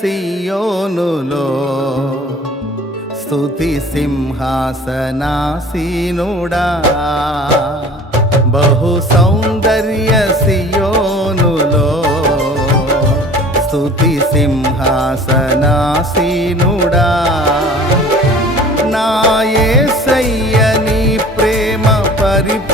సియోనులో స్థుతి సింహాసనాసీనుడా. బహు సౌందర్య సియోనులో స్థుతి సింహాసనాసీనుడా. నా యేసయ్య నీ ప్రేమ పరిపూర్ణమై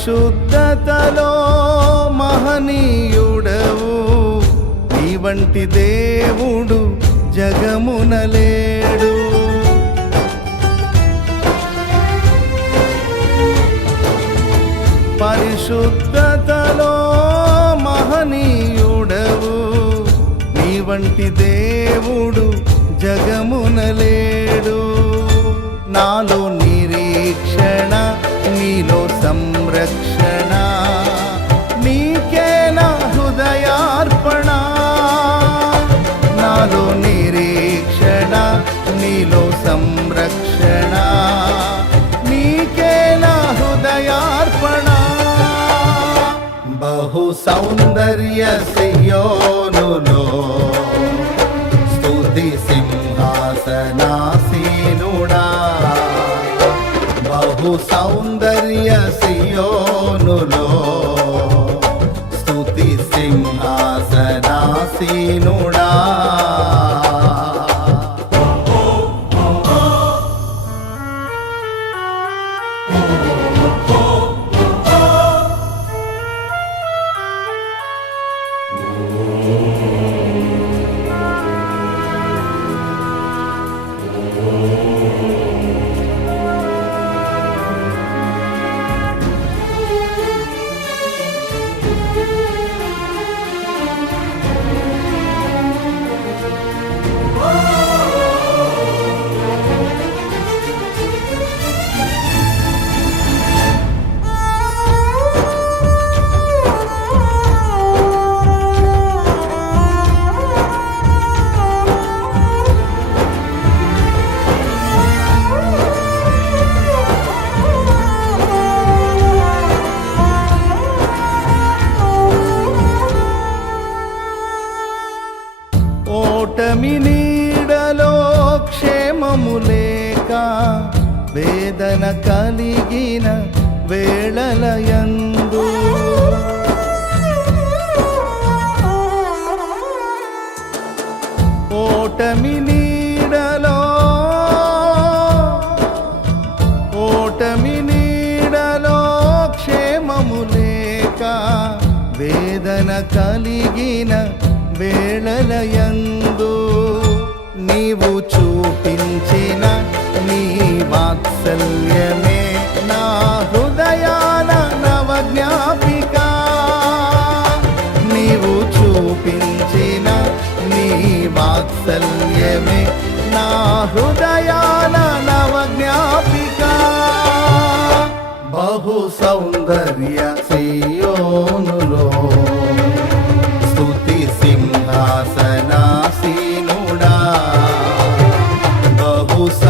పరిశుద్ధతలో మహనీయుడవు. నీ వంటి దేవుడు జగమునలేడు పరిశుద్ధతలో మహనీయుడవు. నీ వంటి దేవుడు జగమునలేడు నాలో నిరీక్షణ నీలో సంరక్షణ నీకే నా హృదయార్పణ. నాలో నిరీక్షణ నీలో సంరక్షణ. నీకే నా హృదయార్పణ. బహు సౌందర్య సియోనులో. స్తుతి సింహాసనాసీనుడా. బహు సౌందర్య సియోనులో ఓటమి నీడలో క్షేమము లేక వేదన కలిగిన వేళలయందు ఓటమి నీడలో ఓటమి నీడలో క్షేమము లేక వేదన కలిగిన వేళలయందు నీవు చూపించిన నీ వాత్సల్యమే నా హృదయాన నవజ్ఞాపిక. నీవు చూపించిన నీ వాత్సల్యమే నా హృదయాన నవజ్ఞాపిక. బహు సౌందర్య బహు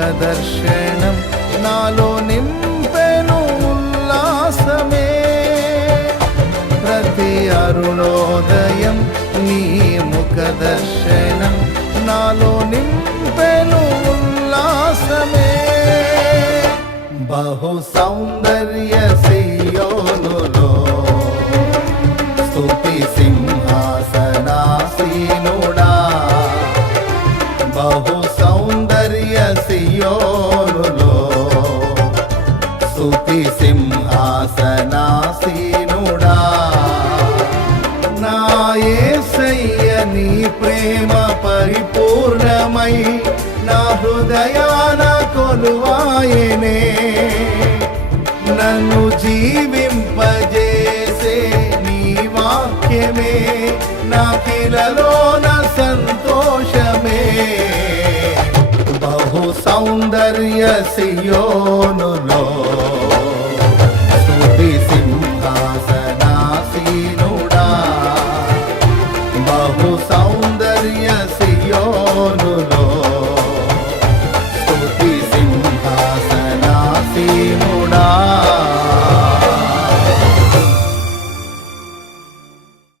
దర్శనం నాలో నింపెను ఉల్లాసమే. ప్రతి అరుణోదయం నీ ముఖ దర్శనం నాలో నింపెను ఉల్లాసమే. బహు సౌందర్య సియోనులో స్తుతి సింహాసనాసీనుడా. నా నీ ప్రేమ పరిపూర్ణమై నా హృదయాన కొలువాయనే. నన్ను జీవింపజేసే నీ వాక్యమే నా కిలలోన సంతోషమే. బహు సౌందర్య సియోనులో